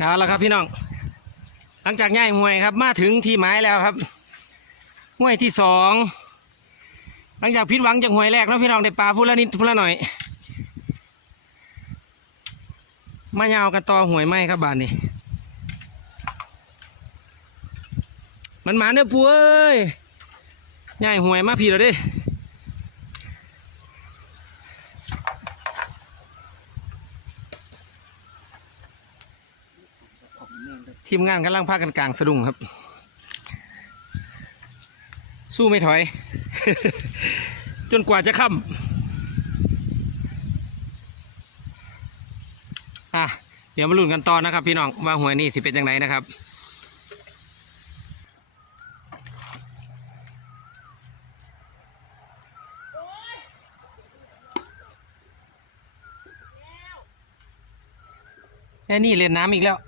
เอาละครับพี่น้อง หลังจากง่ายห่วยครับ มาถึงที่หมายแล้วครับห่วยที่สองหลังจากพิดหวังจากห่วยแรกเนาะพี่น้องได้ปลาพูละนิดพูละหน่อย มายาวกันต่อห่วยไหมครับบานนี้มันหมาเนื้อปูเอ้ยง่ายห่วยมาพี่แล้วเด้ ทีมงานกำลังพากันกลางสะดุ้งครับ สู้ไม่ถอย จนกว่าจะค่ำอะ เดี๋ยวมาลุ้นกันต่อนะครับ พี่น้องว่าหวยนี่สิเป็นยังไงนะครับแน่นี่เล่นน้ำอีกแล้ว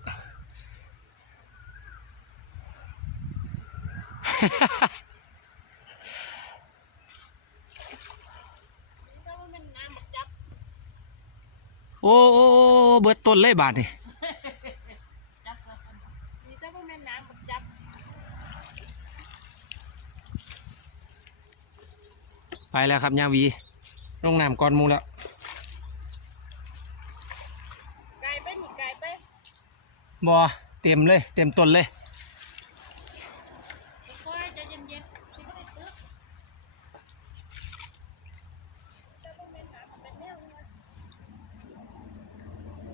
โอ้โอ้โอ้เบิด ต้นเลยบาทนี่จับแล้วกันนี่ถ้าว่าแม่น้ำบักจับไปแล้วครับยาวีลงน้ำก่อนหมูแล้วไกลไปหนีไกลไปบอเต็มเลย เต็มต้นเลย ค่อยๆใจเย็นๆสิบ่ได้ตึ๊บถ้าว่าแม่น้ำมันเป็นแมวนะ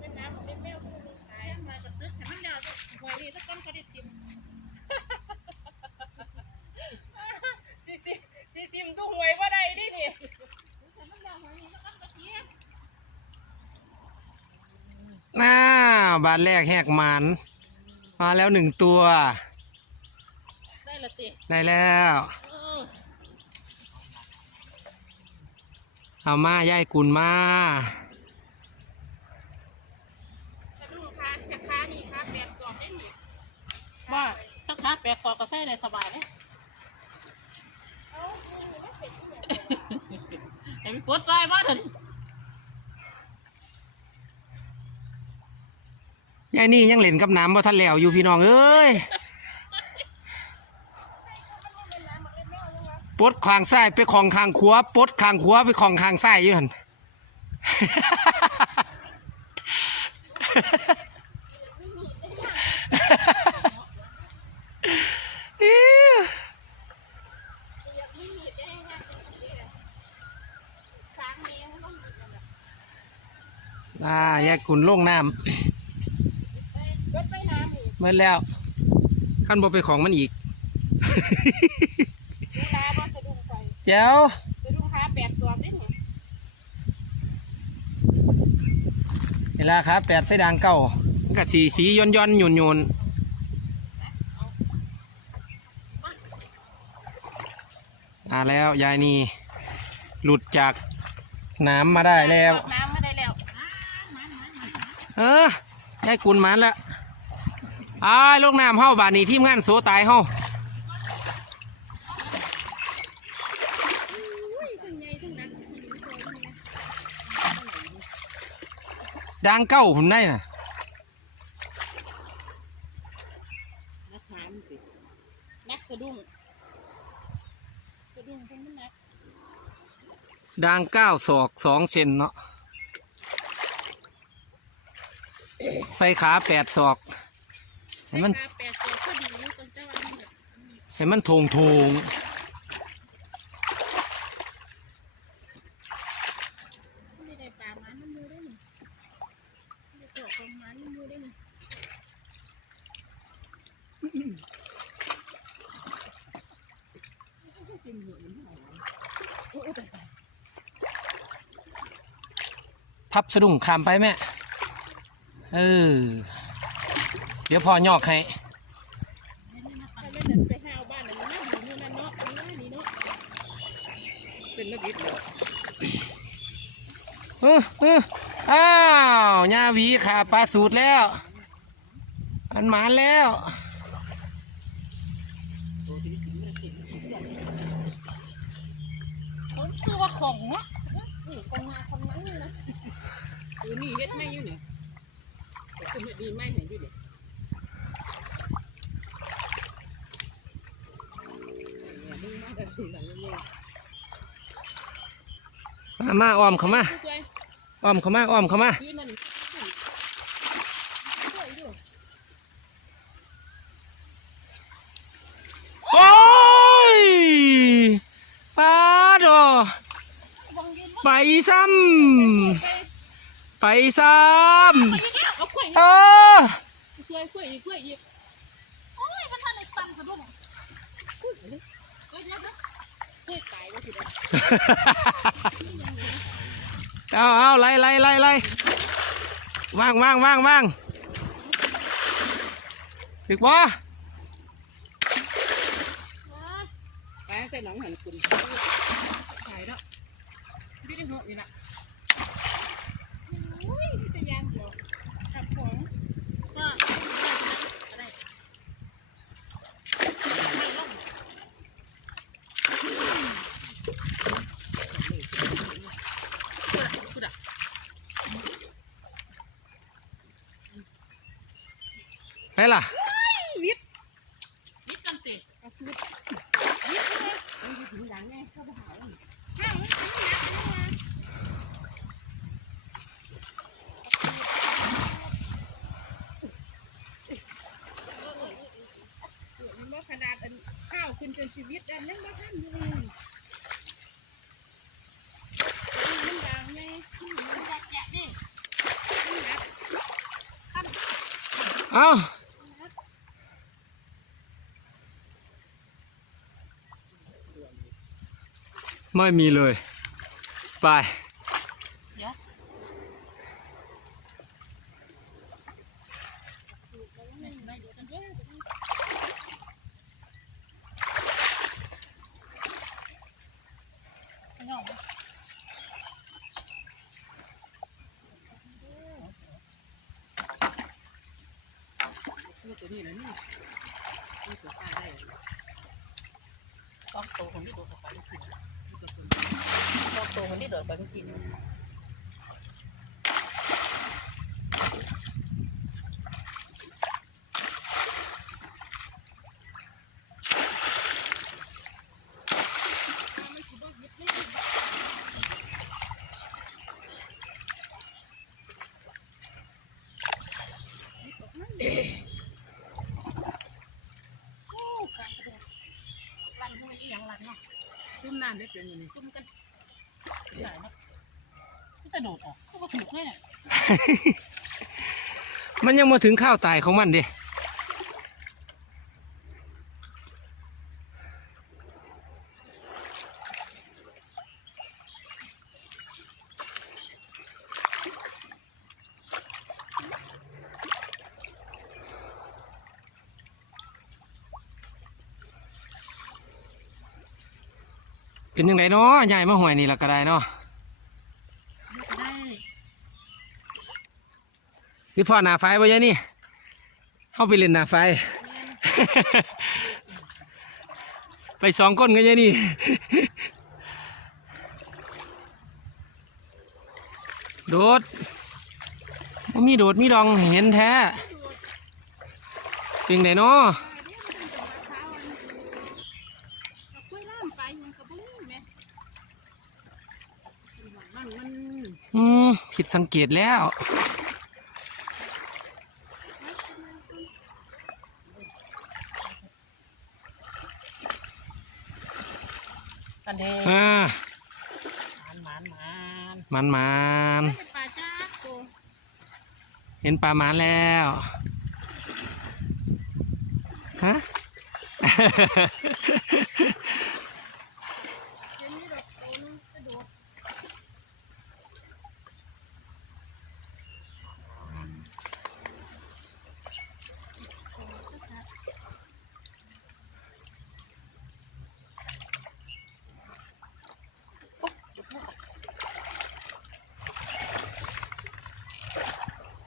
แม่น้ำมันเป็นแมวมันเป็นตายมากับตึ๊บให้มันยาวหวยนี่สักก้อนก็ได้จิ้มสิสิสิจิ้มตู้หวยว่าได้ดินี่ให้มันยาวหวยนี่สักก้อนก็เทียบ น่า บาทแรกแหกหมันมาแล้วหนึ่งตัว ได้ละติได้แล้วเออเอามาย่ายกุลมา กระดูกขาจะขานี่ขาแปดกรอบได้หนิว่าถ้าขาแปดกรอบก็ใส่ได้สบายเลยเห็นปวดใจบ้าถึง ยายนี่ยังเล่นกับน้ำบ่ทันแล้วอยู่พี่น้องเอ้ยปดขางซ้ไปของขางขัวปดขางขัวไปของขางซ้ยอยู่หันอ่ายายกุลลงน้รถไปน้ำ เมื่อแล้วขั้นบ่ไปของมันอีกดูแลบ่สะดุ้งไปเจ้าสะดุ้งขาแปดกรอบได้หนิเวลาครับแปดไฟดางเก้ามันก็สีสีย้อนย้อนหยุนหยุนอ่าแล้วยายนี่หลุดจากน้ำมาได้แล้วน้ำไม่ได้แล้วเออยายกุลหมันแล้ว อ้ายลงน้ำเฮาบาดนี้ทีมงานโสตายเฮาทั้งใหญ่ทั้งนักดางเก้าผมได้น่ะนักหามสินักสะดุ้งสะดุ้งทั้งมันนักดางเก้าศอกสองเซนเนาะใส่ขาแปดศอก ให้มันแปดตัวก็ดีอยู่ตรงจ้าอันนี้ให้มันโทงโทงไม่ได้ปลาหมาน้ำมือได้หนิไม่ได้ตกของหมาน้ำมือได้หนิพับสะดุ้งคำไปแม่ เออ เดี๋ยวพ่อยอกให้อืออืออ้าวหญาวีขาปลาสูตรแล้ว อันหมานแล้ว เขาซื้อว่าของเนาะนี่ของมาของนั้นนี่นะคือนี่เฮ็ดไม่อยู่เนี่ยแต่คือเฮ็ดดีไม่เห็นอยู่เนี่ย แต่สูงหลังเงี้ย มามาอ้อมเข้ามาสวยอ้อมเข้ามาอ้อมเข้ามาที่นั่นสวยอยู่โอ้ยปลาดอบังยืนไปซ้ไปำไปซ้ไปอีกแล้วเอาขวดำอีกเออขวดขวดอีกขวดอีกโอ้ยมันทันในตันกระดุมอุ้ยเดี๋ยวเดี๋ยวขวดไก่ก็คือได้ เอาเอาไล่ไล่ไล่ไล่ว่างว่างว่างว่างถึกบ่ไปใส่หนังหันคุณใส่เนาะไม่ได้หัวอยู่นะอุ้ยพี่ตะยานหัวกับของก็อะไรไม่ล่ม กูด่ะ ไปล่ะ วิทย์วิทย์กันเตะกระสุนวิทย์เลยมันอยู่ถึงหลังไงเข้าไปหามันข้าวมันถึงหลังเลยมันบ่ขนาดอันข้าวขึ้นจนชีวิตอันยังบ่ทันอยู่เลยมันดังไงมันแจ๊ะๆนี่มันหนัก เอา ไม่มีเลย ไป เดี๋ยวไม่เดี๋ยวกันด้วยเงา นี่ตัวนี้นะนี่นี่ตัวป้าได้ต้องโตคนที่โดดออกไปลูกกินต้องโตคนที่โดดไปลูกกินโอ้การกระโดดลันห้วยอีหยังลันเนาะ จุ่มน้ำได้เป็นอย่างนี้จุ่มกันได้เนาะมันจะโดดออกเขาก็ถูกเลยมันยังมาถึงข้าวตายของมันดิ เป็นยังไงเนาะใหญ่มาห่วยนี่ละก็ได้เนาะได้นี่พ่อหนาไฟบ่ยายนี่เข้าไปเล่นหนาไฟ ไปสองก้นกันยายนี่โดดบ่มีโดดมีดองเห็นแท้เป็นไงเนาะ คุยล่ามไปมันก็บ่รู้แม่มันมัน อื มผิดสังเกตแล้ว กันเด้อ่าหมานหมานมันมันปลาจ้าโตเห็นปลาหมานแล้ว ฮะ เดี๋ยวนี้ดอกโตนึงกระโดด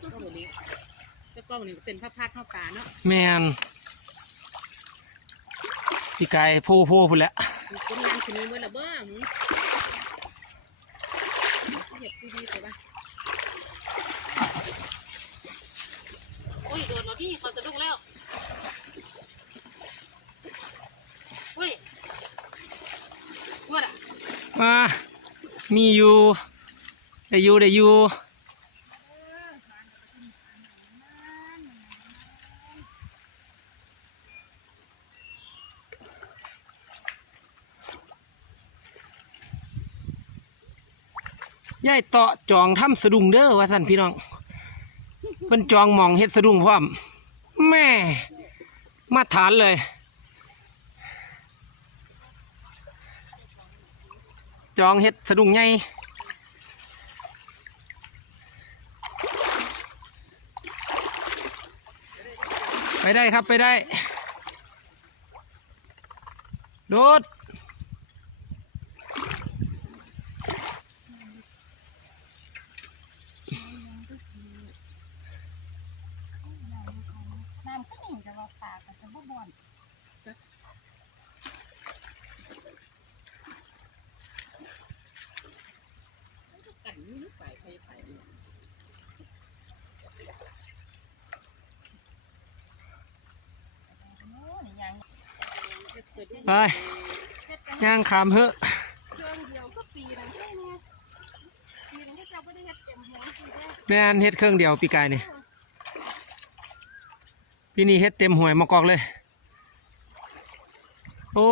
ก็วันนี้แล้ วก็วันนี้เป็นผ้าผ้าเข้าปลาเนาะแมนพี่ไก่ผู้ผู้พูดแล้วมีคนงานชนิดเมื่อละเบ้อหมึงเหยียบดีๆไปบ้างโอ้ยโดนแล้วพี่เขาจะลุกแล้วโอ้ยมามีอยู่ได้อยู่ได้อยู่ ยายเตาะจองทำสะดุ้งเด้อว่าสั่นพี่น้องเพิ่นจองหมองเฮ็ดสะดุ้งพร้อมแม่มาฐานเลยจองเฮ็ดสะดุ้งใหญ่ไปได้ครับไปได้ โดด น้ำก็หนึ่งจะว่าปากกับจะบ่บ่อนกันนี่ไปไปไป ไปย่างขามเหอะเครื่องเดียวก็ปีละแค่นี้ปีนึงก็จะไม่ได้เฮ็ดเต็มหัวปีแรกแม่นเฮ็ดเครื่องเดียวปีกายนี่ปีนี้เฮ็ดเต็มหวยมากอกเลย โอ้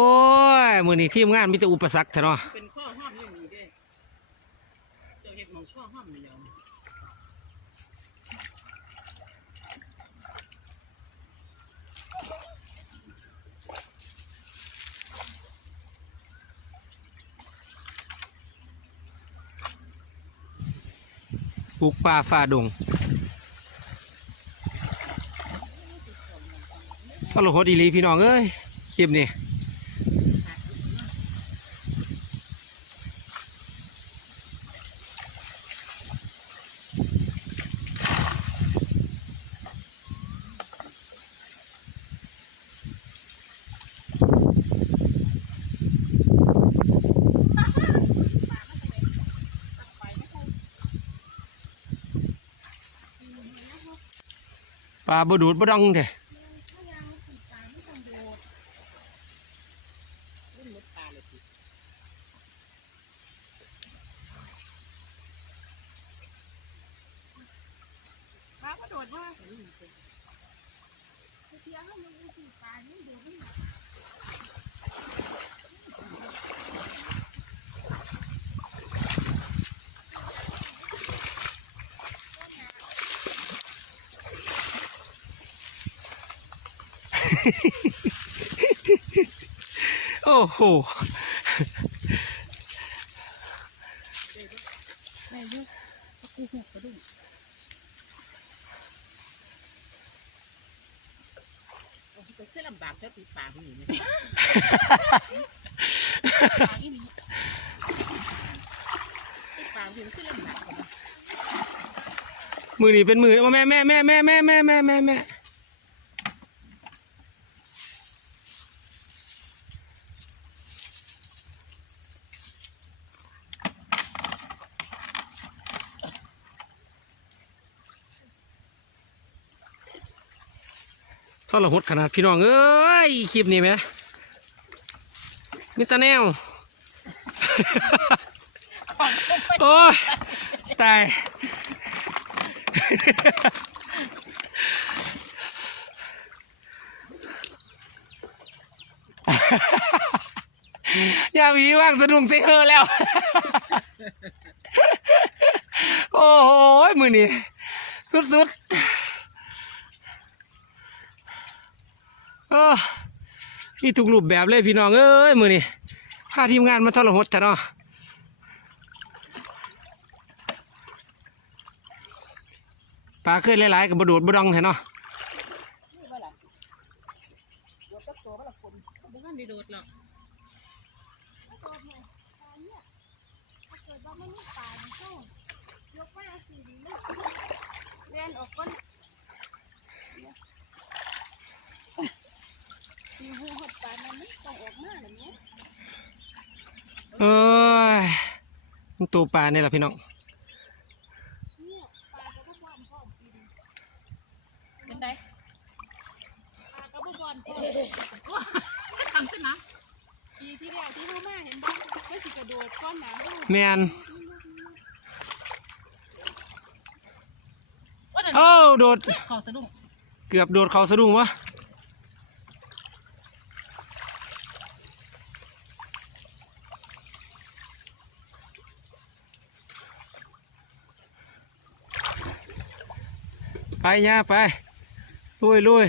ยมือนี้ทีมงานมีแต่อุปสรรคแท้เนาะเป็นคอห้ามอย่างนี้เด้เจ้าเฮ็ดหมองข้อห้ามไม่ยอม ปลูกป่าฝ่าดงตลกโหดอีลีพี่น้องเอ้ยคลิปนี้ ปลาบดูดบดองเถอะ รุ่นมดตาเลยสิปลากระโดดมาเทียงให้มันสีปลานี่ดูไม่หนัก โอ้โหแม่ยุกูหูกระดุมโอ้ยจะเส้นลำบากเจ้าปีปากนี่เนี่ยปากนี่นี่ปีปากนี่มันเส้นลำบากมือนี้เป็นมือแม่แม่แม่แม่แม่แม่แม่แม่ แม่ทรหดขนาดพี่น้องเอ้ยคลิปนี้ไหมมิตาแนวโอ้ยตายอย่าหวีว่างสะดุ้งเซเฮอแล้ว โอ้โหมือนี่สุดๆโอ้ นี่ถูกรูปแบบเลยพี่น้องเอ้ยมือนี่พาทีมงานมาทรหดจ้ะเนาะปลาเคยหลายๆกับบโดดบดองแท้เนาะเรียนออกก้นตีหูหดปานมันไม่ต้องออกมาแบบนี้ เอ้ยมันตัวปลาเนี่ยแหละพี่น้องเนี่ยปลากระพุ้บอลพ่อมปีนี้เป็นไงปลากระพุ้บอลพ่อมทำขึ้นนะปีที่แล้วที่เข้ามาเห็นบ้างไม่สิกระโดดก้อนหนาลูกแมนว่าแต่เอ้าโดดขอสะดุ้งเกือบโดดเขาสะดุ้งวะ ไปย่าไป ลุยลุย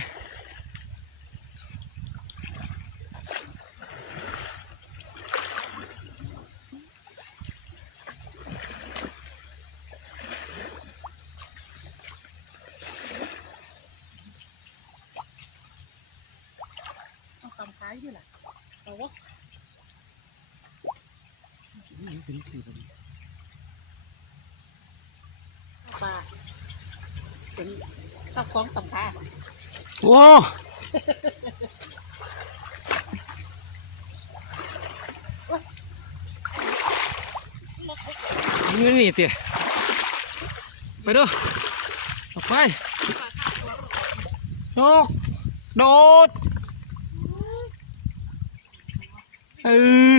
เอาตำท้ายอยู่ล่ะเอาวะ เป็นข้าวของตำท้ายโอ้นี่นี่เตี๋ยไปดูออกไปโยกโดดเออ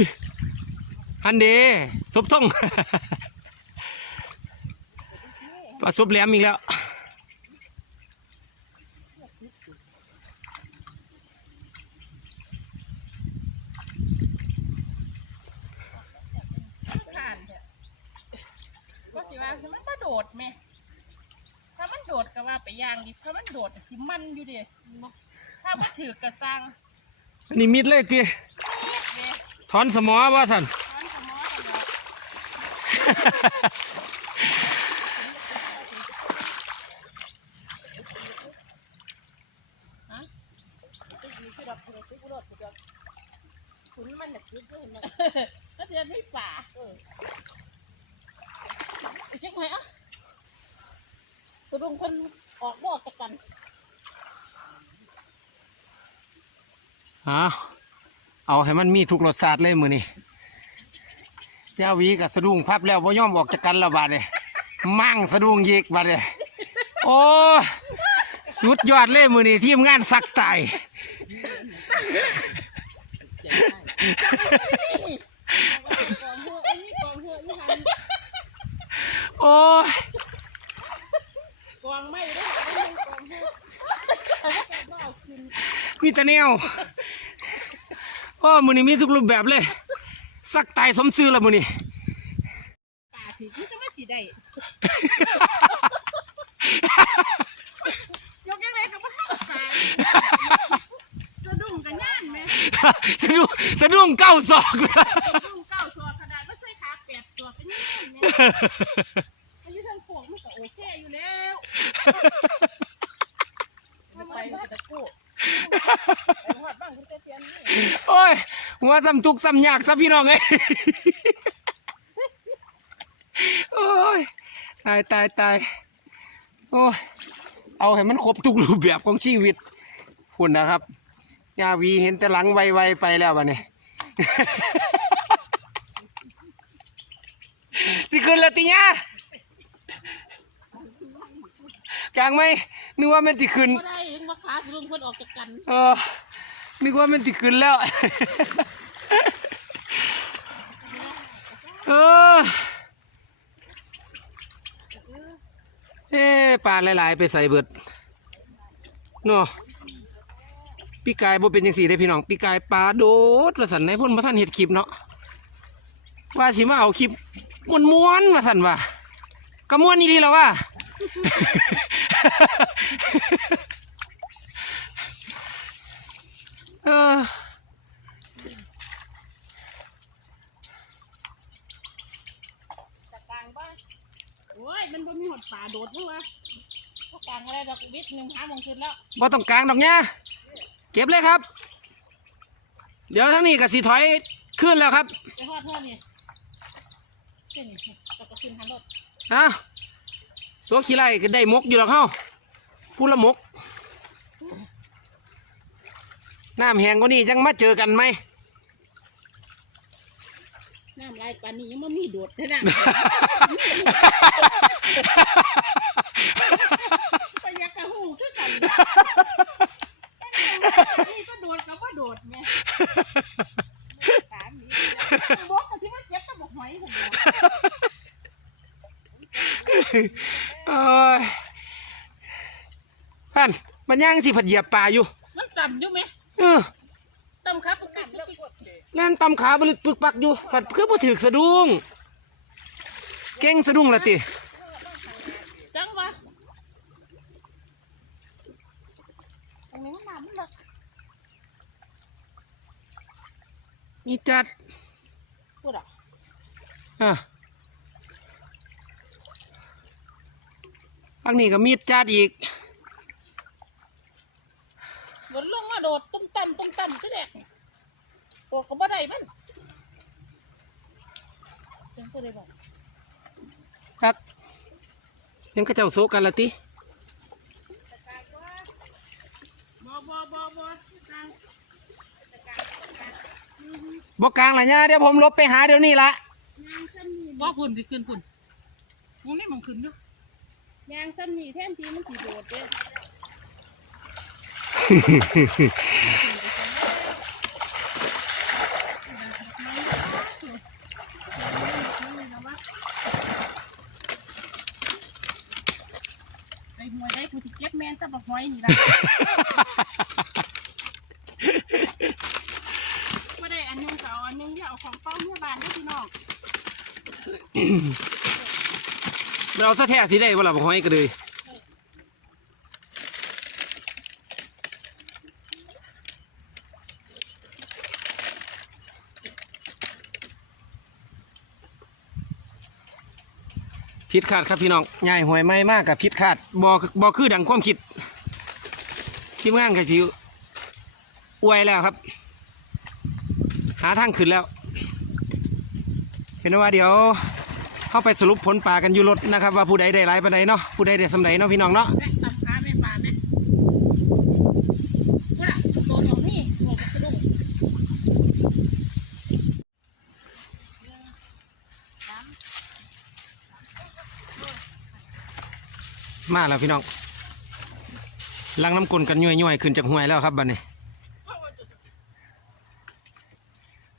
ฮันเดซบท่องปลาซุปแหลมอีกแล้ว ผ่านเถอะ ว่าสิว่าถ้ามันก็โดดแม่ถ้ามันโดดก็ว่าไปย่างดิถ้ามันโดดน่ะสิมันอยู่ดิถ้ามันถือกระซังอันนี้มิดเลยเตี๋ยแม่ถอนสมอว่าสันช้อนสมอกันเนาะฮะ ขุนมันแบบยึดด้วยมัน ก็จะไม่ป่าเออไอ้เจ๊กไหมอะตกลงคนออกบอกกัน เอาเอา ให้มันมีทุกรสชาติเลยมือนี่ยาวีกับสะดุ้งพับแล้วพ่ย่อมออกจากกันและบาดเลยมั่งสะดุ้งยิกบาดเลยโอ้สุดยอดเลยมือนี่ทีมงานสักไต่โอ้กองไม่ได้ม่ได้กองเหือะแต่เนมีแต่แนว โอ้มือนี่มีทุกรูปแบบเลย สักไตสมซื้อแล้วมือนี่ป่าถือที่จะไม่สีได้ยกยังไงก็มาเข้าป่าจะดุ้งกันย่านไหมสะดุ้งสะดุ้งเก้าศอกเลยดุ้งเก้าตัวขนาดไม่ใช่ขาแปดตัวเป็นย่านเนี่ยอายุทางโขกมันก็โอเคอยู่แล้วทำไมมันตะกู้ โอ้ยหัวซ้ำทุกข์ซ้ำยากซ้ำพี่น้องเอ้ยโอ้ยตายตายตายโอ้ยเอาให้มันครบทุกรูปแบบของชีวิตคุณนะครับยาวีเห็นแต่หลังไวๆไปแล้ววะนี่สิขึ้นแล้วติเนี่ยกลางไหมนึกว่ามันสิขึ้นก็ได้เห็นว่าขาลุงคนออกจากกัน เออ นึกว่ามันติขึ้นแล้ว เออเอ๊ะปลาหลายๆ ไปใส่เบิดเนาะพี่กายบ่เป็นยังสี่ได้พี่น้องพี่กายปลาโดดว่าสันในพุ่นมาท่านเห็ดคลิปเนาะว่าสิมาเอาคลิปม้วนๆว่าสันว่ากระม้วนนี่ดีแล้วว่า เออ กลางบ้านโอ้ย มันบ่มีหดป่าโดดด้วยวะ พวกกลางอะไร ดอกวิทย์หนึ่งห้าโมงคืนแล้วบ่ต้องกลางดอกเนี่ยเก็บเลยครับ เดี๋ยวทั้งนี้กับสีถอยขึ้นแล้วครับไปทอดเท่านี่ขึ้นนี่แล้วก็ขึ้นทันรถอะสวขี้ไรก็ได้มกอยู่หรอกเฮาพูดละมก น้ำแห้งกว่านี้จังมาเจอกันไหม น้ำลายปานนี้ยังไม่มีโดดเลยนะไป คือกันนี่ก็โดดก็ว่าโดดแม่ตามนี่บอกมาที่ว่าเจ็บจะบอกหอยผมโอ้ยท่านมันย่างสิผัดเหยียบปลาอยู่ มันต่ำอยู่ไหมเออต่ำขาปุกปิกปุกกแน่นต่ำขาบลึกปึกปักอยู่ผัดเพื่อบ่ถือสะดุ้งเก่งสะดุ้งละติ มีจัดพูดอะอะอันนี้ก็มีดจัดอีกเหมือนลงมาโดดตุ้มต่ำตุ้มต่ำที่แรกตัวก็บ่ได้มันเป็นตัวใดบอกครับยังก็เจ้าโซกันละติบ่บ่บ่บ่กลาง บอกกลางละเนี่ยเดี๋ยวผมลบไปหาเดี๋ยวนี้ละยางซ้ำนี่ว่าพุ่นสิขึ้นพุ่นวงนี้มันขึ้นอยู่ยางซ้ำนี่แทนที่มันสิโดดเด้อไปหวยได้กูสิเก็บแมนซะบักหอยนี่ล่ะ บ่ได้อันหนึ งก็เอาอันหนึงที่เอาของเป้าเมื่อบานเด้อพี่น้องเราซะแท้สิได้บ่ล่ะบ่ห้อยก็เลยผิดคาดครับพี่น้องใหญ่หวยไม่มากกับผิดคาดบอบอคือดังความคิด ทีมงานกับจิวอวยแล้วครับ หาทางขึ้นแล้ว เป็นว่าเดี๋ยวเข้าไปสรุปผลป่ากันอยู่รถนะครับ ว่าผู้ใดได้หลายปานใดเนาะผู้ใดได้สำใดเนาะพี่น้องเนาะแม่ตำขาแม่ปลาแม่เว้ยโถงนี่โถงกระดูกมาแล้วพี่น้องลังน้ำกลนกันย่อยๆขึ้นจากห้วยแล้วครับบัดนี้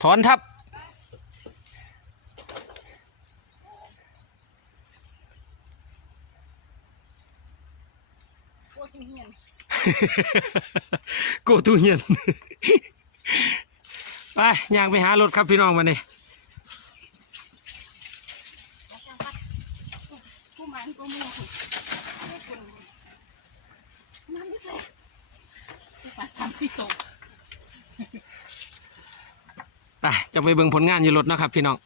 ถอนทับโอ้ยเฮียนโกตูเฮียน ไปย่างไปหารถครับพี่น้องมาเนี่ยผู้มันก็มัวคุณมันไม่ใช่ผู้ปัดทำที่ตก ไปจะไปเบิ่งผลงานอยู่รถนะครับ พี่น้อง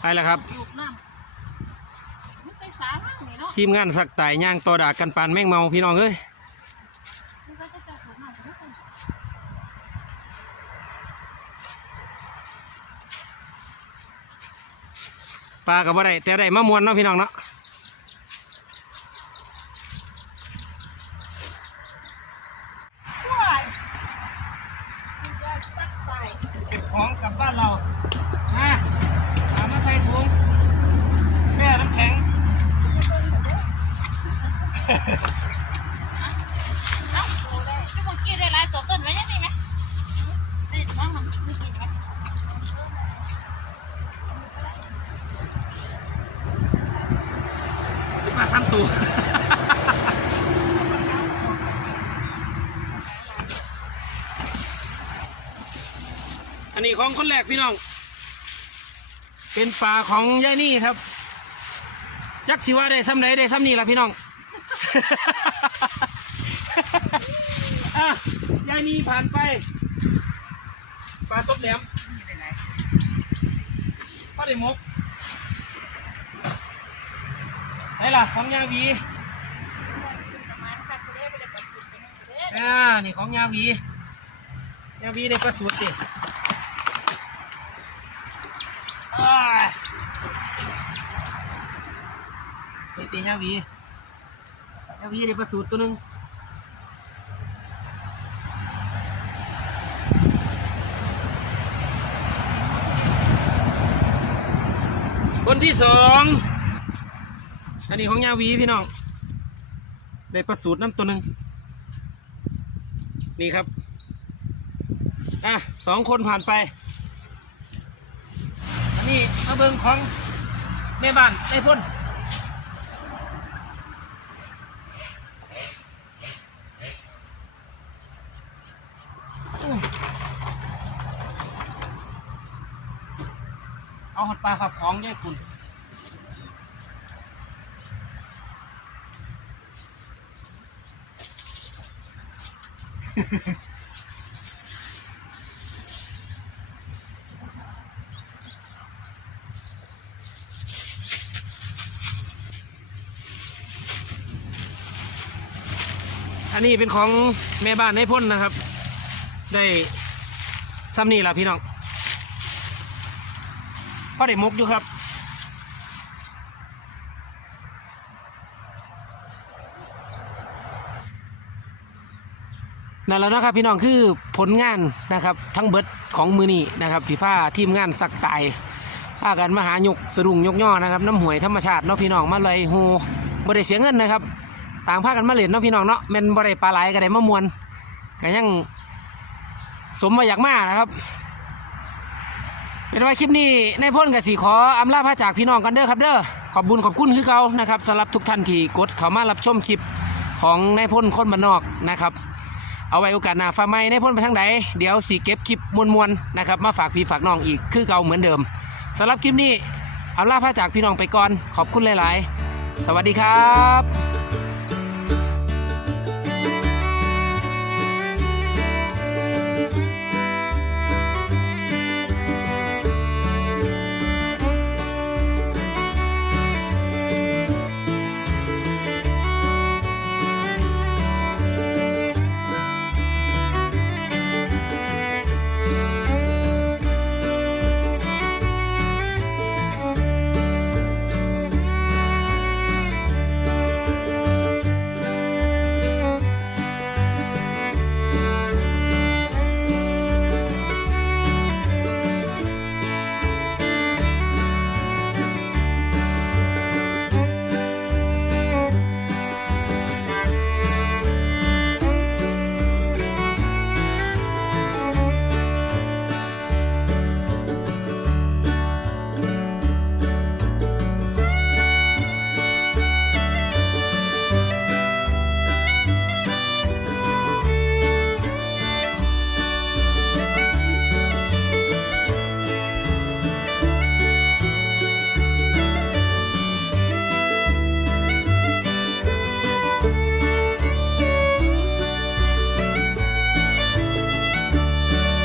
ไปแล้วครับ ลูกน้ำมันไปสาล่างนี่เนาะทีมงานสักตายย่างต่อดากกันปานแม่งเมาพี่น้องเอ้ยมันก็จะจับลูกน้ำมันก็ปลากับว่าได้แต่ได้มามวนเนาะพี่น้องเนาะเก็บของกลับบ้านเรามาถามมาใส่ถุงแม่น้ำแข็ง เอ้าที่เมื่อกี้ได้หลายตัวต้นไว้ยังนี่ไหมได้บ้างมันไม่กินไหม มาซ้ำตัว อันนี้ของคนแรก พี่น้อง เป็นปลาของยายนี่ครับ จักสิว่าได้ซ้ำไหนได้ซ้ำนี่ละพี่น้องอะยายนี่ผ่านไป ปลาต้มแหลมพ่อได้หมกไหนล่ะของยาวีอ่า นี่ของยาวียาวีในประสูต รดิอ้ายนี่ตียาวียาหวีในประสูตรตัวหนึ่งคนที่สองอันนี้ของยาวีพี่น้องได้ประสูตรน้ำตัวหนึ่งนี่ครับ อะสองคนผ่านไป นี่มาเบิ่งของแม่บ้านได้พ่นเอาหัดปลาขับของด้วยคุณ นนี้เป็นของแม่บ้านในพ่นนะครับ ได้ซ้ำนี่ละพี่น้องก็ได้มกอยู่ครับนั่นแล้วนะครับพี่น้องคือผลงานนะครับทั้งเบิดของมือนี่นะครับที่ผ้าทีมงานสักตายผ้ากันมาหายกสะดุ้งยกย่อนะครับน้ำหวยธรรมชาติเนาะพี่น้องมาเลยโฮูบ่ได้เสียเงินนะครับ ต่างพากันมาเล่นเนาะพี่น้องเนาะแม่นบ่ได้ปลาไหลก็ได้มามวนก็ยังสมมาอยากมานะครับเป็นว่าคลิปนี้ในายพ่นกับสีขออำลาพระจากพี่น้องกันเด้อครับเด้อขอบบุญขอบคุณคือเขานะครับสำหรับทุกท่านที่กดเข้ามารับชมคลิปของนายพ่นคนบ้านนอกนะครับ เอาไว้โอกาสหน้าฟ้าไม่นายพ่นไปทางใดเดี๋ยวสีเก็บคลิปมวลๆนะครับมาฝากพี่ฝากน้องอีกคือเก่าเหมือนเดิมสำหรับคลิปนี้อำลาพระจากพี่น้องไปก่อนขอบคุณหลาย ๆ สวัสดีครับ